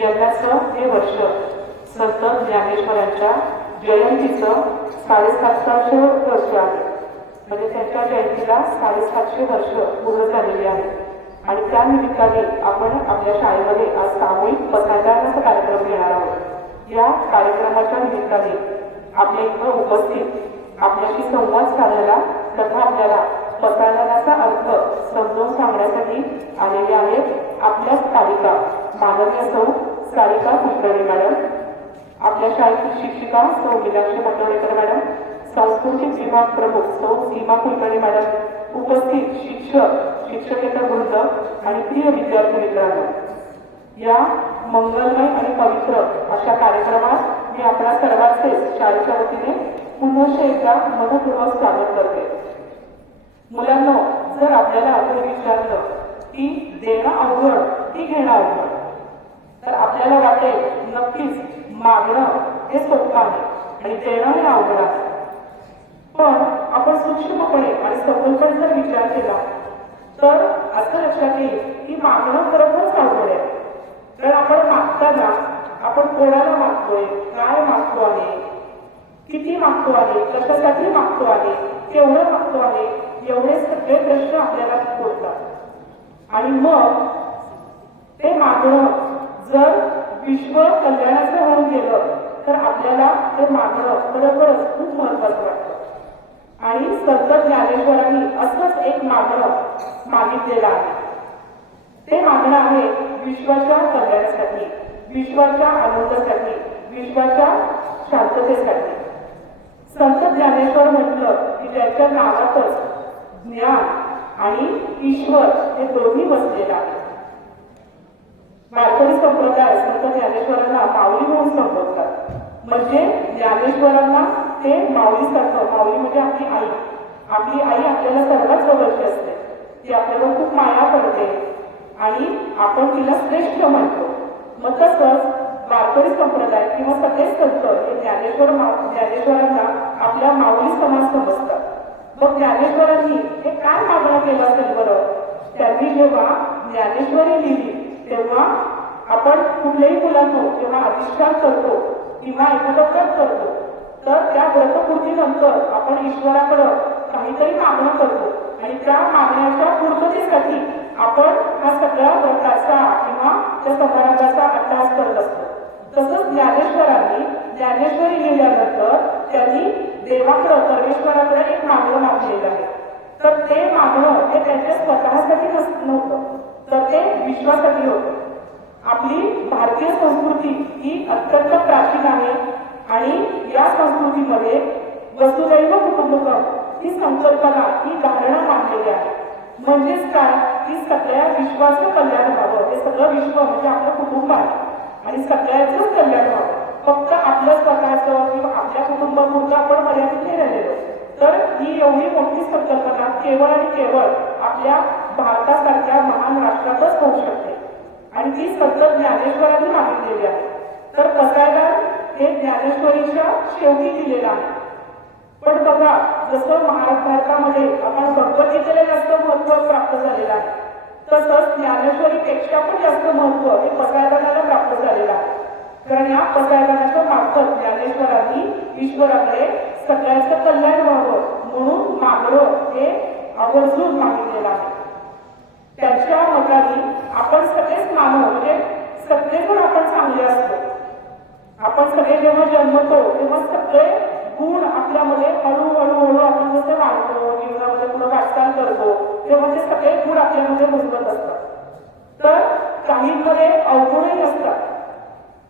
यंदाचं हे वर्ष संत ज्ञानेश्वरांच्या जयंतीचं 750 वर्ष आहे. म्हणजे त्यांच्या जयंतीला 750 वर्ष पूर्ण झालेली आहे. आणि त्या निमित्ताने आपण आपल्या शाळेमध्ये आज सामूहिक पसायदानाचा कार्यक्रम घेणार आहोत. या कार्यक्रमाच्या निमित्ताने आपल्या इथं उपस्थित आपल्याशी संवाद साधायला तथा आपल्याला पसायदानाचा अर्थ समजावून सांगण्यासाठी आलेले आहेत आपल्याच तालिका माननीय सौ सारिका कुलकर्णी मॅडम, आपल्या शाळेतील शिक्षिका सौ मीनाक्षी पटोलेकर मॅडम, सांस्कृतिक विभाग प्रमुख सौ सीमा कुलकर्णी मॅडम, उपस्थित शिक्षकेतर वृंद आणि प्रिय विद्यार्थी मित्रांनो, या मंगलमय आणि पवित्र अशा कार्यक्रमात मी आपल्या सर्वांचे शाळेच्या वतीने पुनश्च एकदा मनपूर्वक स्वागत करते. मुलांनो, जर आपल्याला आपण विचारलं की देणं अवघड की घेणं अवघड, तर आपल्याला वाटेल नक्कीच मागणं हे सोपं आहे आणि देणं हे अवघड आहे. पण आपण सूक्ष्मपणे आणि सखोलपणे जर विचार केला तर असं लक्षात येईल की मागणं खरोखरच अवघड आहे. कारण आपण मागताना आपण कोणाला मागतोय, काय मागतो आहे, किती मागतो आहे, कशासाठी मागतो आहे, केवढं मागतो आहे, एवढे सगळे प्रश्न आपल्याला पडतात. आणि मग ते मागणं जर विश्व कल्याणाचं होऊन गेलं तर आपल्याला ते मागणं खरोखरच खूप महत्वाचं वाटतं. आणि संत ज्ञानेश्वरांनी असंच एक मागणं मागितलेलं आहे. ते मागणं आहे विश्वाच्या कल्याणासाठी, विश्वाच्या आनंदासाठी, विश्वाच्या शांततेसाठी. संत ज्ञानेश्वर म्हटलं की त्याच्या नावातच ज्ञान आणि ईश्वर हे दोन्ही बसलेलं आहे. वारकरी संप्रदाय संत ज्ञानेश्वरांना माऊली म्हणून संबोधतात. म्हणजे ज्ञानेश्वरांना ते माऊलीसारखं, माऊली म्हणजे आपली आई. आपली आई आपल्याला सर्वात जवळची असते, ती आपल्याला खूप माया करते आणि आपण तिला श्रेष्ठ म्हणतो. मग तसंच वारकरी संप्रदाय किंवा सगळे संत हे ज्ञानेश्वरांना आपल्या माऊली समाज समजतात. मग ज्ञानेश्वरांनी हे काय मागणं केलं असेल बरं? त्यांनी जेव्हा ज्ञानेश्वरी लिहिली तेव्हा आपण कुठल्याही मुलांनो जेव्हा आविष्कार करतो किंवा एखादं व्रत करतो तर त्या व्रतपूर्तीनंतर आपण ईश्वराकडं काहीतरी मागणं करतो आणि त्या मागण्याच्या पूर्ततेसाठी आपण हा सगळ्या व्रताचा किंवा त्या समारंभाचा अभ्यास करत असतो. तसंच ज्ञानेश्वरांनी ज्ञानेश्वरी लिहिल्यानंतर त्यांनी देवाकडं, परमेश्वराकडे एक मागणं मागलेलं आहे. तर ते मागणं हे त्यांच्या स्वतःसाठी नव्हतं, तर ते विश्वासाठी होतं. आपली भारतीय संस्कृती ही अत्यंत प्राचीन आहे आणि या संस्कृतीमध्ये वसुदैव कुटुंबकम ही संकल्पना, ही धारणा मांडलेली आहे. म्हणजेच काय की सगळ्या विश्वाचं कल्याण व्हावं. हे सगळं विश्व म्हणजे आपलं कुटुंब आहे आणि सगळ्याचंच कल्याण व्हावं. फक्त आपलं स्वतःचं किंवा आपल्या कुटुंबापुरतं आपण मर्यादित नाही राहिलेलो. तर ही एवढी मोठी संकल्पना केवळ आणि केवळ आपल्या भारतासारख्या महान राष्ट्रातच होऊ शकते आणि ती संत ज्ञानेश्वरांनी मागितलेली आहे. तर पसायदान हे ज्ञानेश्वरीच्या शेवटी दिलेलं आहे. पण बघा, जसं भारतामध्ये आपण भगवद्गीतेला जास्त महत्व प्राप्त झालेलं आहे, तसंच ज्ञानेश्वरीपेक्षा पण जास्त महत्व हे पसायदानाला प्राप्त झालेलं आहे. कारण या पसायदानाच्या मार्फत ज्ञानेश्वरांनी ईश्वराकडे सगळ्यांचं कल्याण व्हावं म्हणून मागणं हे आवर्जून मागितलेलं आहे. त्यांच्या मताने आपण सगळेच मानव म्हणजे सगळेजण आपण चांगले असतो. आपण सगळे जेव्हा जन्मतो तेव्हा सगळे गुण आपल्यामध्ये हळूहळू आपण जसे वाढतो, जीवनामध्ये पुढे वाटचाल करतो तेव्हा ते सगळे गुण आपल्यामध्ये रुजवत असतात. तर काहींमध्ये अवगुणही असतात.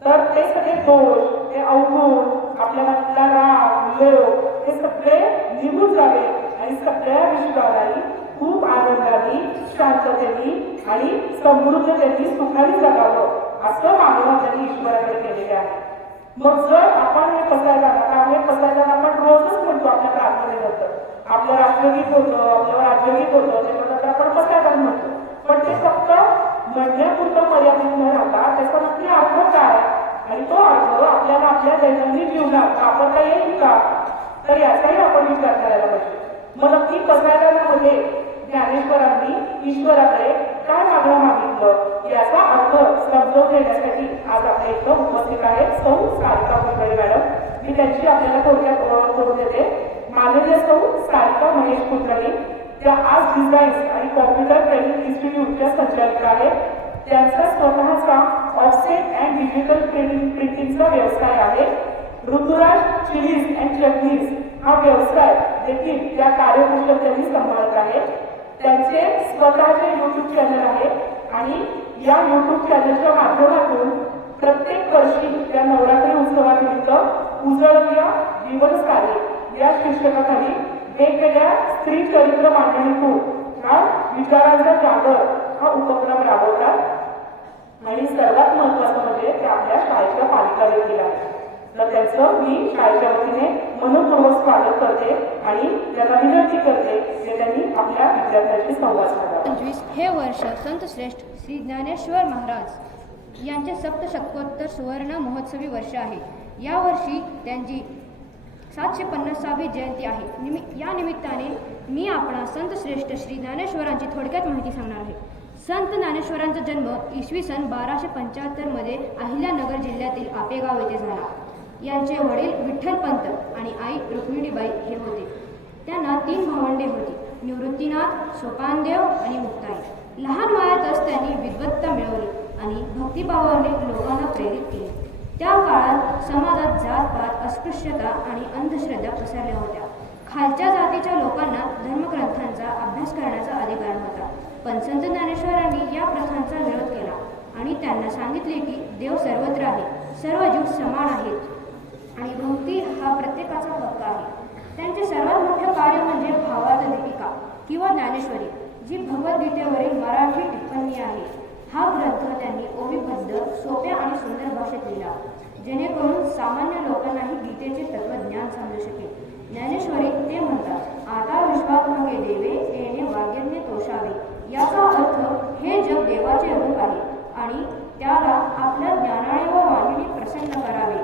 तर ते सगळे दोष, ते अवगुण, आपल्याला राग, लोभ हे सगळे निघून जावे आणि सगळ्या विश्वालाही खूप आनंदाने, शांततेने आणि समृद्धतेने सुखाने जगावं असं मागणं त्यांनी ईश्वराकडे केलेले आहे. मग जर आपण हे पसायदान आपण रोजच म्हणतो आपल्या प्रार्थनेनंतर, आपलं राष्ट्रगीत होतं, आपलं राज्यगीत होतं, त्याच्यानंतर आपण पसायदान म्हणतो. पण ते फक्त म्हणण्यापुरतं मर्यादित न राहता त्याचा नक्की अर्थ काय आणि तो अर्थ आपल्याला आपल्या दैनंदिन जीवनात वापरता येईल का, तर याचाही आपण विचार करायला पाहिजे. मग नक्की पसायदानामध्ये ज्ञानेश्वरांनी ईश्वराकडे काय मागणं मागितलं याचा अर्थ समजावून देण्यासाठी आज आपल्या इथं उपस्थित आहेत सौ सारिका कुलकर्णी मॅडम. मी त्यांची आपल्याला थोडक्यात ओळख करून देते. माननीय सौ सारिका महेश कुलकर्णी त्या आज डिझाईन्स आणि कॉम्प्युटर ट्रेनिंग इन्स्टिट्यूटच्या संचालिका आहेत. त्यांचा स्वतःचा ऑफसेट अँड डिजिटल प्रिंटिंगचा व्यवसाय आहे. ऋतुराज चिलीज अँड चटनीज हा व्यवसाय देखील त्या कार्यकुशलतेने सांभाळत आहेत. त्यांचे स्वतःचे युट्यूब चॅनल आहे आणि या युट्यूब चॅनलच्या माध्यमातून प्रत्येक वर्षी या नवरात्री उत्सवानिमित्त उजळूया दिवस कार्य या शीर्षकाखाली वेगवेगळ्या स्त्री चरित्र मांडणीतून हा विचारांचा जागर हा उपक्रम राबवतात. आणि सर्वात महत्वाचं म्हणजे ते आपल्या शाळेच्या पालिका देखील आहेत. तर त्याचं मी शाळेच्या वतीने मनपूर्वक स्वागत करते आणि त्यांना विनंती करते की त्यांनी आपल्या विद्यार्थ्यांशी संवाद साधावा. 2025 हे वर्ष संतश्रेष्ठ श्री ज्ञानेश्वर महाराज यांचे सप्तशतकोत्तर सुवर्ण महोत्सवी वर्ष आहे. यावर्षी त्यांची 750वी जयंती आहे. या निमित्ताने मी आपणा संतश्रेष्ठ श्री ज्ञानेश्वरांची थोडक्यात माहिती सांगणार आहे. संत ज्ञानेश्वरांचा जन्म इसवी सन 1275 मध्ये अहिल्यानगर जिल्ह्यातील आपेगाव येथे झाला. यांचे वडील विठ्ठलपंत आणि आई रुक्मिणीबाई हे होते. त्यांना 3 भावंडे होती, निवृत्तीनाथ, सोपानदेव आणि मुक्ताई. लहान वयातच त्यांनी विद्वत्ता मिळवली आणि भक्तिभावाने लोकांना प्रेरित केले. त्या काळात समाजात जातपात, अस्पृश्यता आणि अंधश्रद्धा पसरल्या होत्या. खालच्या जातीच्या लोकांना धर्मग्रंथांचा अभ्यास करण्याचा अधिकार होता. पण संत ज्ञानेश्वरांनी या प्रथांचा विरोध केला आणि त्यांना सांगितले की देव सर्वत्र आहे, सर्व जीव समान आहेत आणि भक्ती हा प्रत्येकाचा हक्क आहे. त्यांचे सर्वात मोठे कार्य म्हणजे भावार्थ दीपिका किंवा ज्ञानेश्वरी, जी भगवद्गीतेवरील मराठी टिप्पणी आहे. हा ग्रंथ त्यांनी ओवीबद्ध, सोप्या आणि सुंदर भाषेत लिहिला, जेणेकरून सामान्य लोकांनाही गीतेचे तत्वज्ञान समजू शकेल. ज्ञानेश्वरी ते म्हणतात, आता विश्वात्मके देवे येणे वाग्यज्ञ तोषावे. याचा अर्थ हे जग देवाचे रूप आहे आणि त्याला आपल्या ज्ञानाने व वाणीने प्रसन्न करावे.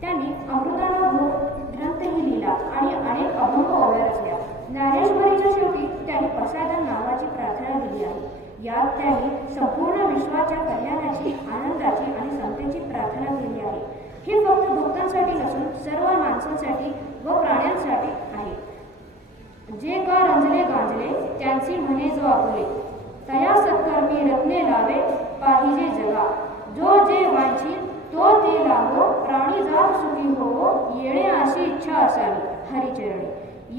त्यांनी अमृतानुभव ग्रंथही लिहिला आणि अनेक अभंग ओव्या रचल्या. ज्ञानेश्वरीच्या शेवटी त्यांनी पसायदान नावाची प्रार्थना दिली आहे. यात त्यांनी संपूर्ण विश्वाच्या कल्याणाची, आनंदाची आणि समतेची प्रार्थना केली आहे. हे फक्त भक्तांसाठी नसून सर्व माणसांसाठी व प्राण्यांसाठी आहे. जे का रंजले गांजले त्यांची म्हणे जो आपुले, तया सत्कर्मी रत्ने लावे पाहिजे जगा. जो जे वांछी तो ते लाभो, प्राणी जात सुखी होवो, येणे अशी इच्छा असावी हरिचरणी.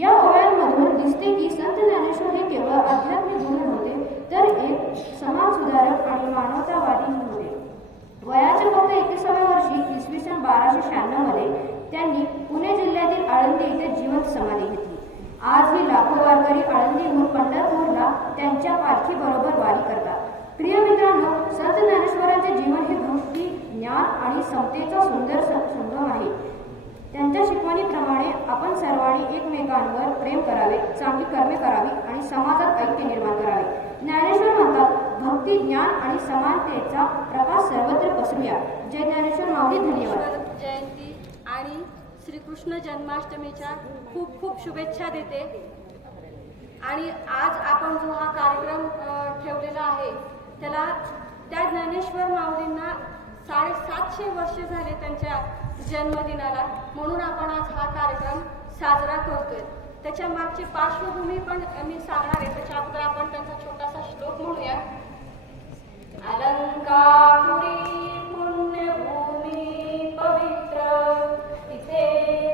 या ओव्यांमधून दिसते की संत ज्ञानेश्वर हे केवळ आध्यात्मिक गुरु नव्हते, तर एक समाज सुधारक आणि मानवतावादी होते. वयाच्या फक्त 21व्या वर्षी इसवी सन 1296 मध्ये त्यांनी पुणे जिल्ह्यातील आळंदी येथे जिवंत समाधी घेतली. आजही लाखो वारकरी आळंदीहून पंढरपूरला त्यांच्या पालखीबरोबर वारी करतात. प्रिय मित्रांनो, संत ज्ञानेश्वरांचे जीवन हे भक्ती, ज्ञान आणि समतेचा सुंदर संगम आहे. त्यांच्या शिकवणीप्रमाणे आपण सर्वांनी एकमेकांवर प्रेम करावे, चांगली कर्मे करावी आणि समाजात ऐक्य निर्माण करावे. ज्ञानेश्वर म्हणतात, भक्ती, ज्ञान आणि समानतेचा प्रकाश सर्वत्र पसरूया. जय ज्ञानेश्वर माऊली. धन्यवाद. जयंती आणि श्रीकृष्ण जन्माष्टमीच्या खूप खूप शुभेच्छा देते. आणि आज आपण जो हा कार्यक्रम ठेवलेला आहे त्याला त्या ज्ञानेश्वर माऊलींना 750 वर्ष झाले त्यांच्या जन्मदिनाला, म्हणून आपण आज हा कार्यक्रम साजरा करतोय. त्याच्या मागची पार्श्वभूमी पण मी सांगणार आहे. त्याच्या अगोदर आपण त्यांचा छोटासा श्लोक म्हणूया. अलंकापुरी पुण्यभूमी पवित्र, तिथे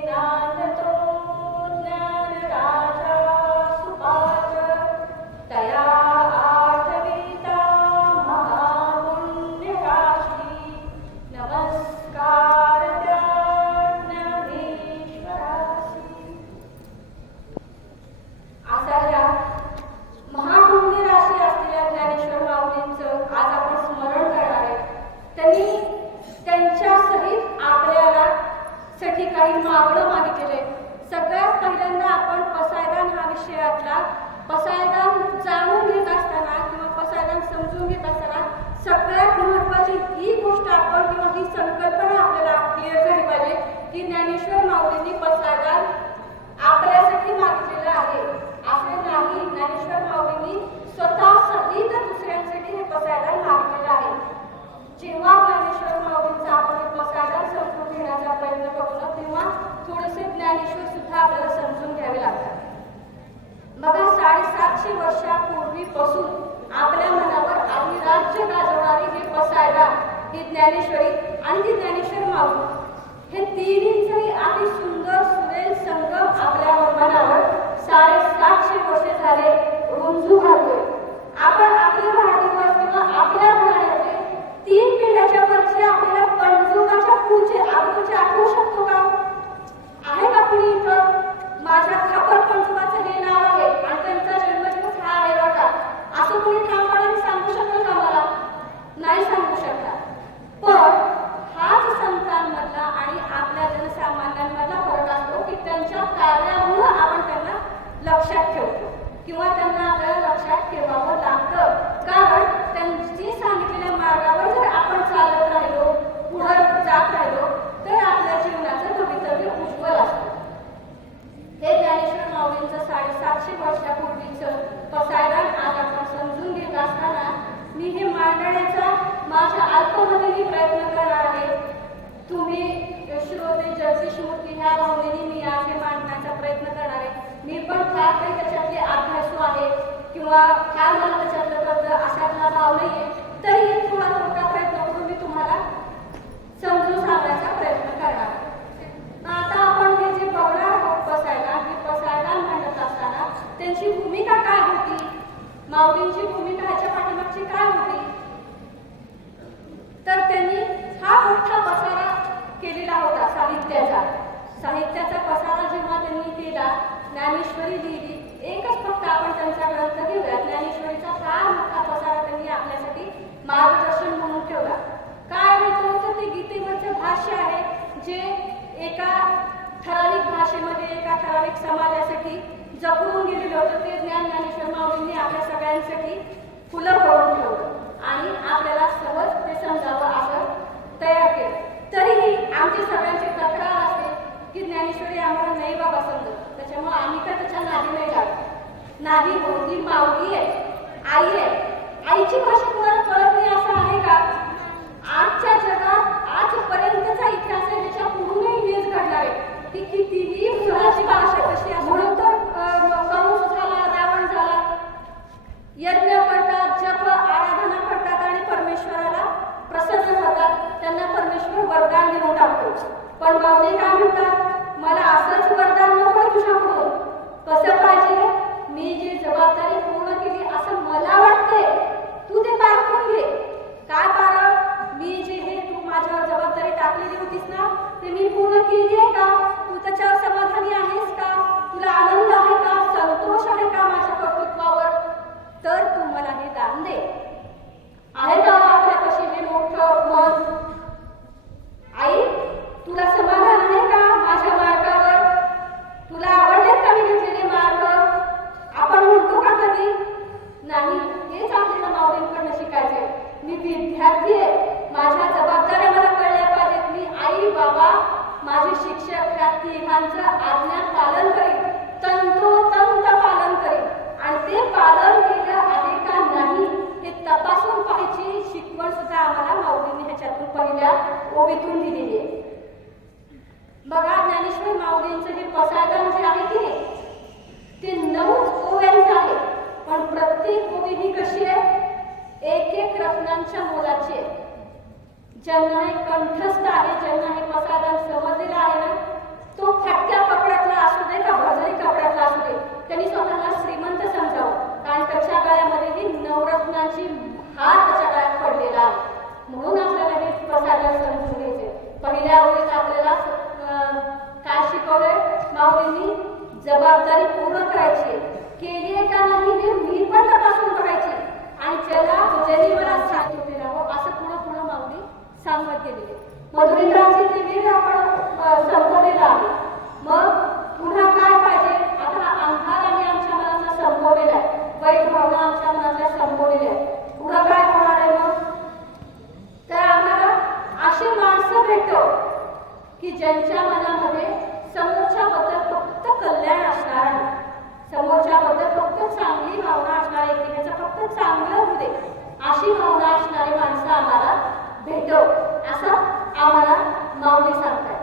नांदतो ज्ञान राजा सुपात्र, तया आठविता महापुण्य राशी, नमस्कार त्या ज्ञानेश्वरासी. असा ह्या महापुण्य राशी असलेल्या ज्ञानेश्वर माऊलींचं आज आपण स्मरण करणार आहे. त्यांनी त्यांच्या सहित आपल्याला साठी काही मागणं मागितलेले. सगळ्यात पहिल्यांदा आपण पसायदान हा विषयातला पसायदान जाणून घेत असताना किंवा पसायदान समजून घेत असताना सगळ्यात महत्वाची ही गोष्ट आपण किंवा ही संकल्पना आपल्याला क्लिअर झाली पाहिजे की ज्ञानेश्वर माऊलींनी पसायदान आपल्यासाठी मागितलेलं आहे. असे नाही, ज्ञानेश्वर माऊलींनी स्वतः सहित दुसऱ्यांसाठी प्रयत्न करतो ना तेव्हा थोडेसे ज्ञानेश्वर सुद्धा आपल्याला समजून घ्यावे लागतात. बघा 750 वर्षापूर्वीपासून आपल्या मनावर अधिराज्य गाजवणारी हे पसायदान, ही ज्ञानेश्वरी आणि ती ज्ञानेश्वर माऊली, हे तिन्ही अति सुंदर सुरेल संगम आपल्या मनावर 750 वर्षे झाले रुंजू घालतोय. आपण आपले वाढदिवस किंवा आपल्या घराण्याचे 3 पिढ्याच्या वरचे आपल्याला पणजोबाच्या पूजे आठवूचे आठवू शकतो का? आहे का कुणी इथं? माझ्या खापर पणजोबाचं हे नाव आहे आणि त्यांचा जन्मदिवस हा आहे बघा, असं कोणी ठामपणाने सांगू शकतो का मला? नाही सांगू शकणार. पण हाच संतांमधला आणि आपल्या जनसामान्यांमधला फरक असतो की त्यांच्या कार्यामुळं आपण त्यांना लक्षात ठेवतो किंवा त्यांना आपल्याला लक्षात ठेवावं लागतं. कारण त्यांची सांगितलेल्या मार्गावर जर आपण चालत राहिलो, पुढे जात राहिलो तर आपल्या जीवनाचं भवितव्य उज्ज्वल असतं. हे ज्ञानेश्वर माऊलींचं 750 वर्षापूर्वीचं पसायदान आज आपण समजून घेत असताना मी हे मांडण्याचा माझ्या अल्पमतेने प्रयत्न करणार आहे. तुम्ही श्रोते जगदीशमूर्ती ह्या भावनेने मी आज हे मांडण्याचा प्रयत्न करणार आहे. मी पण फार काही त्याच्यातले अभ्यासू आहे किंवा फार मला त्याच्यातलं कळतं अशातला भाव नाहीये, तरी थोडा थोडा प्रयत्न करून मी तुम्हाला समजून सांगण्याचा प्रयत्न करणार. आता आपण हे जे बघणार आहोत पसायदान, हे पसायदान मांडत असताना त्यांची भूमिका काय होती, माऊलींची भूमिका ह्याच्या पाठीमागची काय होती, तर त्यांनी हा मोठा पसारा केलेला होता साहित्याचा पसारा. जेव्हा त्यांनी केला, ज्ञानेश्वरी लिहिली, एकच फक्त आपण त्यांचा ग्रंथ घेऊया. ज्ञानेश्वरीचा फार मोठा पसारा त्यांनी आपल्यासाठी मार्गदर्शन म्हणून ठेवला. काय होतं तर ते गीतेवरचं भाष्य आहे जे एका ठराविक भाषेमध्ये एका ठराविक समाजासाठी जपून गेलेलं होतं. ते ज्ञानेश्वर माऊलींनी आपल्या सगळ्यांसाठी फुलं भरून ठेवलं आणि आपल्याला सहज ते समजावं असं तयार केलं. तरीही आमची सगळ्यांची तक्रार असते की ज्ञानेश्वरी आम्हाला नाही बाबा समजत, त्याच्यामुळे आम्ही का त्याच्या नादी नाही लागत. नादी होती माऊली आहे, आई आहे. आईची भाषा कोणाला कळत नाही असं आहे का? आजच्या जगात आजपर्यंतचा इतिहास आहे ज्याच्या पुढूनही हेच घडणार आहे की कितीही मुलाची भाषा कशी असो. म्हणून तर कंस झाला, रावण झाला, यज्ञ करतात, जप आराधना करतात आणि परमेश्वराला प्रसन्न होतात, त्यांना परमेश्वर वरदान देऊन टाकतो. पण माऊली काय म्हणतात, मला असंच वरदान नको तुझ्याकडून. कसं पाहिजे, मी जी जबाबदारी पूर्ण केली असं मला वाटते, तू ते पारखून घे. काय कारण, मी जे हे तू माझ्यावर जबाबदारी टाकलेली होतीस ना ते मी पूर्ण केली आहे का? तू त्याच्यावर समाधानी आहेस का? तुला आनंद आहे का? संतोष आहे का माझ्या कर्तृत्वावर? तर तू मला हे दान दे. आहे का आपल्यापाशी हे मोठं मन? आई, तुला समाधान आहे का माझ्या मार्गावर? तुला आवडलेत का मी घेतलेले मार्ग? आपण म्हणतो का कधी? नाही. हेच आपल्याला माऊलींकडनं शिकायचंय. मी विद्यार्थी आहे, माझ्या जबाबदाऱ्या मला कळल्या पाहिजेत. मी आई बाबा माझे शिक्षक ह्या तिघांचं आज्ञा पालन करेन, तंतोतंत पालन करेन आणि ते पालन केलं आहे का नाही हे तपासून पाहायची शिकवण सुद्धा आम्हाला माऊलींनी ह्याच्यातून पहिल्या ओवीतून दिलेली आहे. बघा, ज्ञानेश्वर माऊलींचं हे पसायदान जे आहे की नाही ते 9 ओव्यांचं आहे, पण प्रत्येक ओवी ही कशी आहे, एक एक रत्नांच्या मोलाची आहे. ज्यांना हे कंठस्थ आहे, ज्यांना हे पसायदान समजलेलं आहे ना, तो फाटक्या कपड्यातला असू दे का भजरी कपड्यातला असू दे, त्यांनी स्वतःला श्रीमंत समजावं. कारण त्याच्या गळ्यामध्ये ही नवरत्नाची हार त्याच्या गळ्यात पडलेला आहे. म्हणून आपल्याला हे पसायदान समजून घ्यायचे. पहिल्या ओळीत आपल्याला काय शिकवलंय माऊलींनी, जबाबदारी पूर्ण करायची, केली आहे का नाही हे मी पण तपासून बघायची आणि ज्यांनी मला सांगितलं राहावं असं पुढं पुढं माऊली सांगत गेलेले. मधुरिंद्रांची ते वीर आपण संपवलेला आहे. मग पुन्हा काय पाहिजे, आता अंधार आणि आमच्या मनाचा संपवलेला आहे, वाईट भावना आमच्या मनातल्या संपवलेल्या आहे. पुढं काय होणार आहे मग, तर आम्हाला अशी माणसं भेटतो की ज्यांच्या मनामध्ये समोरच्याबद्दल फक्त कल्याण असणार आहे, समोरच्याबद्दल फक्त चांगली भावना असणारे, एकमेकांचं फक्त चांगलं होऊ दे अशी भावना असणारी माणसं आम्हाला भेटो असं आम्हाला माऊली सांगतात.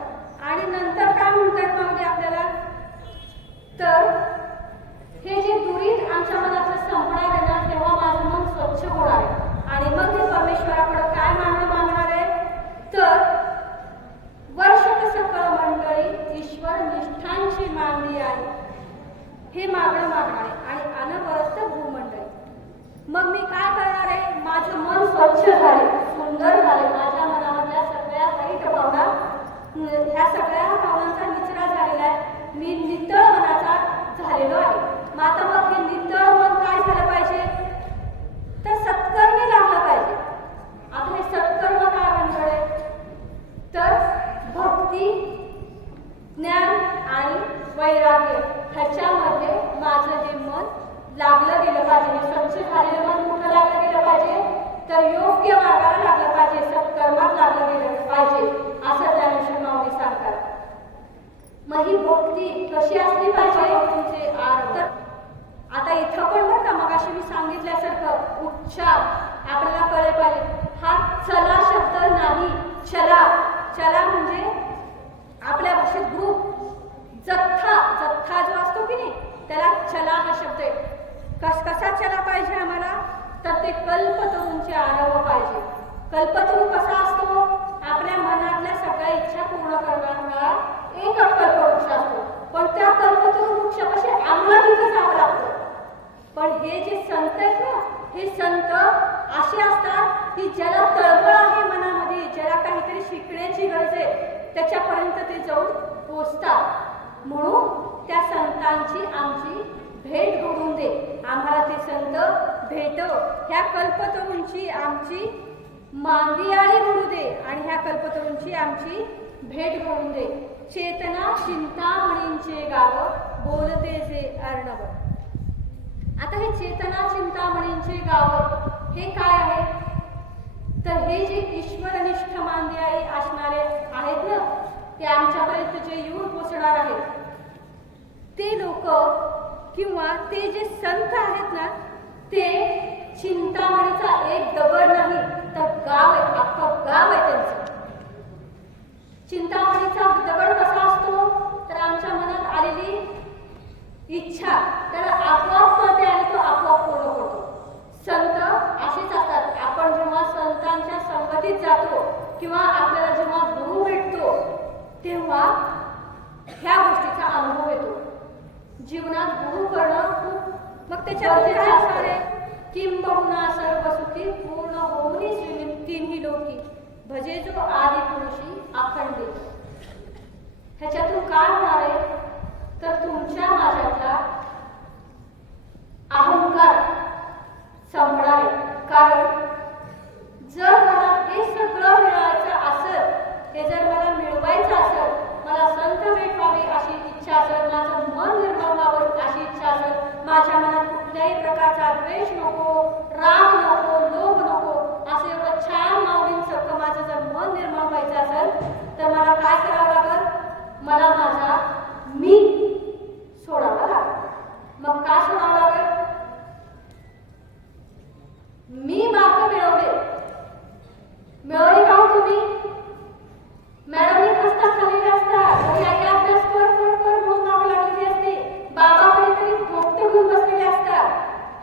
या सगळ्या भावनांचा निचरा झालेला आहे. मी नितळ मनाचा झालेलो आहे. मग आता मग हे नितळ मन काय झालं पाहिजे, तर सत्कर्मी लागलं पाहिजे. आता हे सत्कर्म काय म्हणजे, तर भक्ती, ज्ञान आणि वैराग्य ह्याच्यामध्ये माझं हे मन लागलं गेलं पाहिजे. स्वच्छ झालेलं मन कुठं लागलं गेलं पाहिजे, तर योग्य मार्गाला लागलं पाहिजे, सत्कर्मात लागलं गेलं पाहिजे, असं ज्ञानेश्वर माऊली सांगतात. मग ही भक्ती कशी असली पाहिजे तुमचे तर आता इथं पण बरं का मगाशी मी सांगितल्यासारखं उच्चार आपल्याला कळले पाहिजे. हा चला शब्द नाही, चला. चला म्हणजे आपल्या भाषेत ग्रुप, जथ्था. जथ्था जो असतो की नाही त्याला चला हा शब्द आहे. कसा चला पाहिजे आम्हाला, तर ते कल्पतरूंचे आरव पाहिजे. कल्पतरू कसा असतो, आपल्या मनातल्या सगळ्या इच्छा पूर्ण करणारा एक कल्पवृक्ष असतो. पण त्या कल्पतरू वृक्षापाशी आम्हाला तिथं जावं लागतं. पण हे जे संत आहेत ना, हे संत असे असतात की ज्याला तळमळ आहे मनामध्ये, ज्याला काहीतरी शिकण्याची गरज आहे, त्याच्यापर्यंत ते जाऊन पोचतात. म्हणून त्या संतांची आमची भेट घडून दे, आम्हाला ते संत भेटव. ह्या कल्पतरूंची आमची मांदियाळी घडू दे आणि ह्या कल्पतरूंची आमची भेट घडून दे. चेतना चिंतामणींचे गाव, बोलते जे अर्णव. आता हे चेतना चिंतामणींचे गाव हे काय आहे, तर हे जे ईश्वरनिष्ठ मांदियाळी असणारे आहेत ना, ते आमच्यापर्यंत जे येऊन पोचणार आहेत ते लोक किंवा ते जे संत आहेत ना, ते चिंतामणीचा एक दगड नाही तर गाव आहे, अख्खं गाव आहे त्यांचं. चिंतामणीचा दगड कसा असतो, तर आमच्या मनात आलेली इच्छा त्याला आपोआप कळते आणि तो आपोआप पूर्ण होतो. संत असेच असतात. आपण जेव्हा संतांच्या संगतीत जातो किंवा आपल्याला जेव्हा गुरु भेटतो तेव्हा ह्या गोष्टीचा अनुभव येतो. जीवनात गुरु करणं खूप मग त्याच्या गरजेचे असणार आहे. किंबहुना सर्व सुखी पूर्ण होऊनी तिन्ही लोकी, भजे जो आदि पुरुषी अखंडित. ह्याच्यातून काय होणार आहे, तर तुमच्या माझ्यातला अहंकार संपणार आहे. कारण जर मला हे सगळं मिळवायचं असेल, हे जर मला मिळवायचं असेल, मला संत भेटावे अशी इच्छा असेल, माझं मन निर्मळ व्हावं अशी इच्छा असेल, माझ्या मनात कुठल्याही प्रकारचा द्वेष नको, राग नको, लोभ नको, असं एवढं छान माऊलींसारखं माझं जर मन निर्माण व्हायचं असेल, तर मला काय करावं लागेल, मला माझा मी सोडावा लागेल. मग काय सोडावं लागेल, मी मार्क मिळवले का तुम्ही मॅडमने पुस्तक खाल्लेले असतात, अभ्यास कर म्हणून मागे लागलेली असते, बाबा काहीतरी गोष्ट घेऊन बसलेले असतात.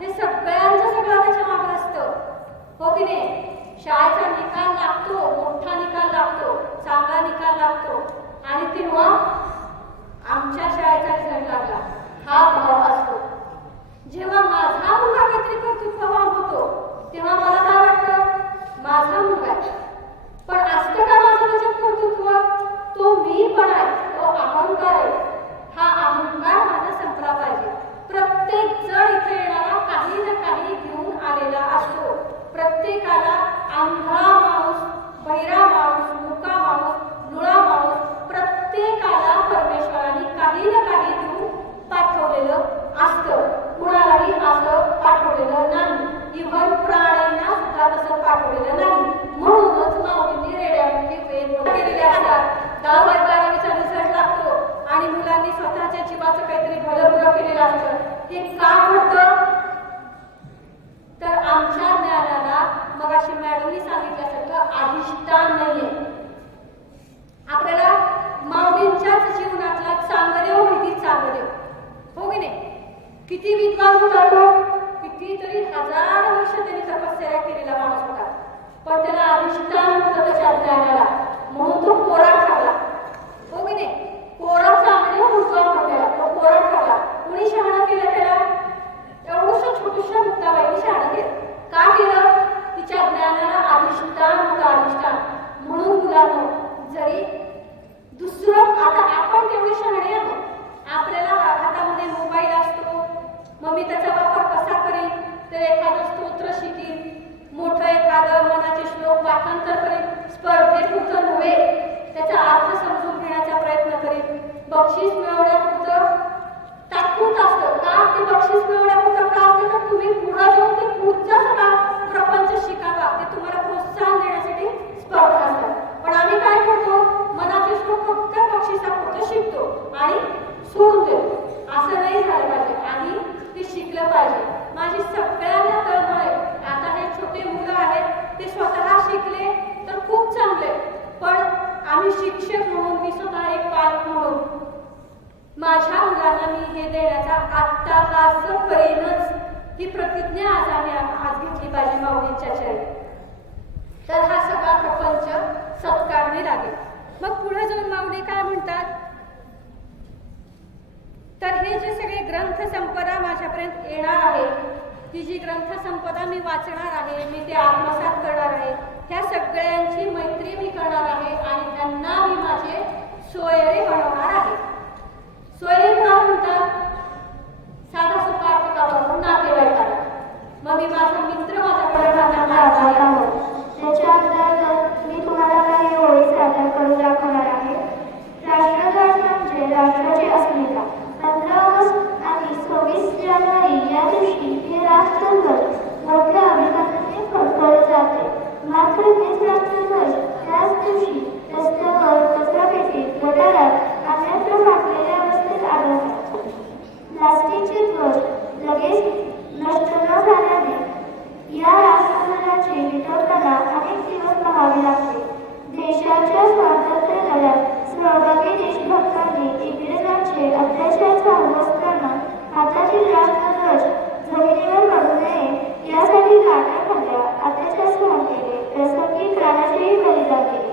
हे सगळ्यांचं सगळं त्याच्या मागे असतं, हो की नाही. शाळेचा निकाल लागतो, मोठा निकाल लागतो, चांगला निकाल लागतो, आणि तेव्हा आमच्या शाळेचा रिझल्ट लागला हा भाव असतो. जेव्हा माझा मुलगा काहीतरी कर्तृत्ववान होतो तेव्हा मला काय वाटतं, माझा मुलगा आहे. पण असतं का माझं त्याच्यात कर्तृत्व, तो मी पण आहे, तो अहंकार आहे. हा अहंकार माझा संपला पाहिजे. प्रत्येक जण इथे येणारा काही ना काही घेऊन आलेला असतो. प्रत्येकाला आंधळा माणूस, बहिरा माणूस, मुका माणूस, लुळा माणूस, प्रत्येकाला परमेश्वराने काही ना काही देऊन पाठवलेलं असतं. कुणालाही असं पाठवलेलं नाही. इव्हन प्राण्यांना सुद्धा तसं पाठवलेलं नाही. म्हणूनच माऊलींनी रेड्यामध्ये वेद केलेले असतात. 10-12वीचा रिझल्ट लागतो आणि मुलांनी स्वतःच्या जीवाचं काहीतरी भलं केलेलं असतं. हे का घडतं, तर आमच्या ज्ञानाला मग अशी मॅडमनी सांगितल्यासारखं अधिष्ठान नाहीये. आपल्याला माऊलींच्याच जीवनातला चांगदेव माहिती, चांगदेव, हो की नाही. किती विद्वान होता तो, कितीतरी हजार वर्ष त्यांनी तपश्चर्या केलेला माणूस होता, पण त्याला अधिष्ठान होतं त्याच्या ज्ञानाला, म्हणून तो कोरा ठरला, हो की नाही. कोरा चांगदेव मुलगा म्हटलेला, तो कोरा ठरला. कुणी शहाणा केलं त्याला, एवढंसं छोटूशा मुक्ताबाईने शहाणा केलं. का केलं, तिच्या ज्ञानाला अधिष्ठान होतं, अधिष्ठान. म्हणून मुलांना जरी दुसरं, आता आपण तेवढे शहाणे आहोत, आपल्याला हातामध्ये मोबाईल असतो, मग मी त्याचा वापर कसा करेन, तर एखादं स्तोत्र शिकीन, मोठं एखादं मनाचे श्लोक पाठांतर करेन, स्पर्धेपुरतं नव्हे, त्याचा अर्थ समजून घेण्याचा प्रयत्न करेन. बक्षीस मिळवण्यापुरतं तात्पुरत असतं का, ते बक्षीस मिळवण्यापुरतं का असतं, तर तुम्ही पुढे जाऊन ते पुढचा सगळा प्रपंच शिकावा, ते तुम्हाला प्रोत्साहन देण्यासाठी स्पर्धा असतात. पण आम्ही काय करतो, मनाचे श्लोक फक्त बक्षिसापुरतं शिकतो आणि सोडून देतो. असं नाही झालं पाहिजे आणि ते शिकलं पाहिजे. माझी सगळ्यांना तळमळ आहे, आता हे छोटे मुलं आहेत ते स्वतः शिकले तर खूप चांगले, पण आम्ही शिक्षक म्हणून, मी स्वतः एक पालक म्हणून माझ्या मुलांना मी हे देण्याचा अट्टाहास करेनच, ही प्रतिज्ञा आज घेतली पाहिजे माऊलींच्या चरणी. तर हा सगळा प्रपंच सत्कारणे लागेल. मग पुढे जाऊन माऊली काय म्हणतात, तर हे जे सगळे ग्रंथ संपदा माझ्यापर्यंत येणार आहे, ती जी ग्रंथ संपदा मी वाचणार आहे, मी ते आत्मसात करणार आहे, ह्या सगळ्यांची मैत्री मी करणार आहे आणि त्यांना मी माझे सोयरे बनवणार आहे. सोयरे का म्हणतात, साधा सुद्धा अर्थ नातेवाईकाला. मग मी माझा मित्र माझ्याकडे राहणार आहोत, त्याच्या अंतर्गत मी तुम्हाला काही ओळी सादर करून दाखवणार आहे. राष्ट्रध्वज म्हणजे राष्ट्राची अस्मिता. 15 ऑगस्ट आणि 26 जानेवारी या दिवशी हे राष्ट्रध्वज मोठ्या अभिमानाने फडकवले जाते. मात्र तेच राष्ट्रध्वज त्याच दिवशी रस्त्यावर, कचरापेटीत, गटारात अन्यत्र फाटलेल्या अवस्थेत आढळतात. प्लास्टिकचे ध्वज लगेच नष्ट न झाल्याने या राष्ट्रध्वजाची मिटवताना अनेक दिवस पाहावे लागते. देशाच्या स्वातंत्र्य लढ्यात सहभागी देशभक्तांनी इंग्रजांचे अत्याचार चालू असताना हातातील राष्ट्रध्वज जमिनीवर पडू नये यासाठी लाटा खाल्ल्या, अत्याचार सहन केले, प्रसंगी प्राणाचेही बलिदान केले.